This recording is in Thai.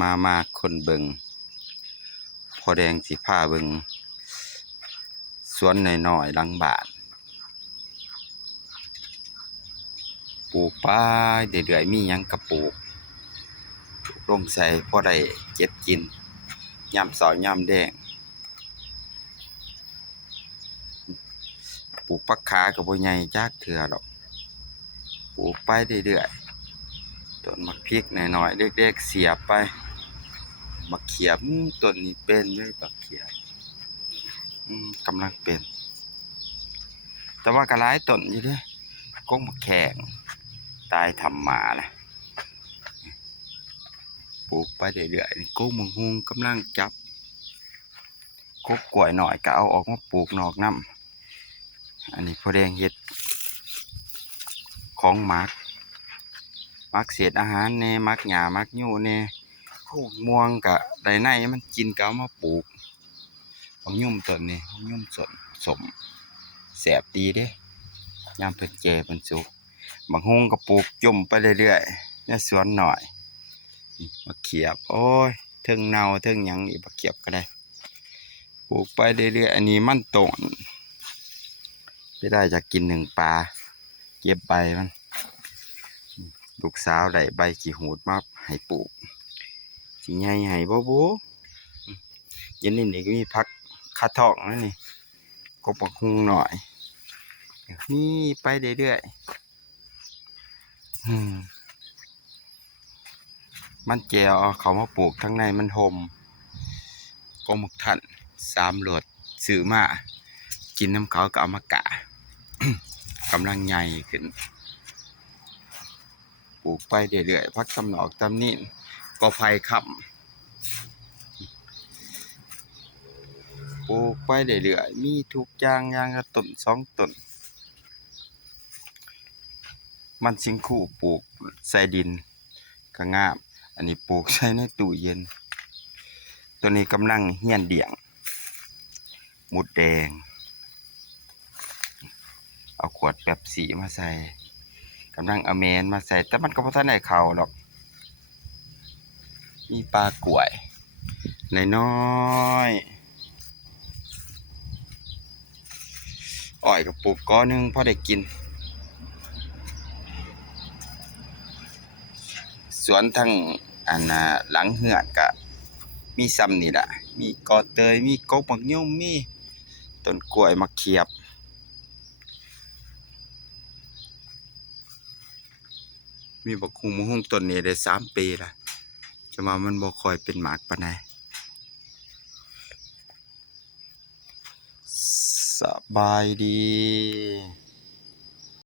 มาคนเบิงพอแดงสิผ้าเบิงสวนน้อยๆหลังบ้านปลูกป้าเรื่อยๆมีหยังกระปลูกลงใส่พอได้เก็บกินยามเช้ายามแดงปลูกผักขาก็บ่ใหญ่จักเทื่อดอกปลูกไปเรื่อยๆต้นมะพริกน้อยๆเล็กๆเสียบไปมะเขียบต้นนี้เป็นเลยมะเขียบกำลังเป็นแต่ว่าก็หลายต้นอยู่เด้กงมะแข้งตายทำมานะปลูกไปเรื่อยๆกงมะฮุงกำลังจับกกกล้วยหน่อยก็เอาออกมาปลูกนอกน้ำอันนี้พอแดงเฮ็ดของมักเศษอาหารแน่มักหญ้ามักยูแน่พวกม่วงกะได้ในมันกินก็เอามาปลูกของยุ่มต้นนี้ของยุ่มสมแสบดีเด้ยามเพิ่นแก่เพิ่นสุกบางฮงก็ปลูกจุ่มไปเรื่อยๆในสวนหน่อยมะเขียบโอ้ยเทิงเนาเทิงหยังอีกมะเขียบก็ได้ปลูกไปเรื่อยๆอันนี้มันต้นไม่ได้จะกินหนึ่งปลาเก็บใบมันลูกสาวได้ใบขี้หูดมาให้ปลูกสิใหญ่ให้บ่บูยันนี่ก็มีพักคาทองนั่นนี่ก็ปักฮุงหน่อยนี่ไปเรื่อยๆมันแจวเขามาปลูกทั้งในมันห่มก็หมกทัน3 โหลดซื้อมากินน้ำเขาก็เอามากะ กำลังใหญ่ขึ้นปลูกไปเรื่อยๆพักตำหนอกตำนี่ก็ไผ่ค้ำปลูกไปเรื่อยๆมีทุกอย่างละต้น2 ต้นมันสิงคู่ปลูกใส่ดินก็งามอันนี้ปลูกใส่ในตู้เย็นตัวนี้กำลังเฮี้ยนเดี่ยงหมุดแดงเอาขวดแบบสีมาใส่กำลังเอาแมนมาใส่แต่มันก็บ่ทันได้เข้าหรอกมีปลากล้วยน้อยๆอ้อยกับปลูกก้อนนึงพอได้กินสวนทั้งอันหลังเหือดก็มีซ้ำนี่แหละมีกอเตยมีกกมักยุ่มมีต้นกล้วยมะเขียบมีบักฮุงมะฮุงต้นนี้ได้3 ปีละจะมามันบ่ค่อยเป็นหมากปานใดสบายดี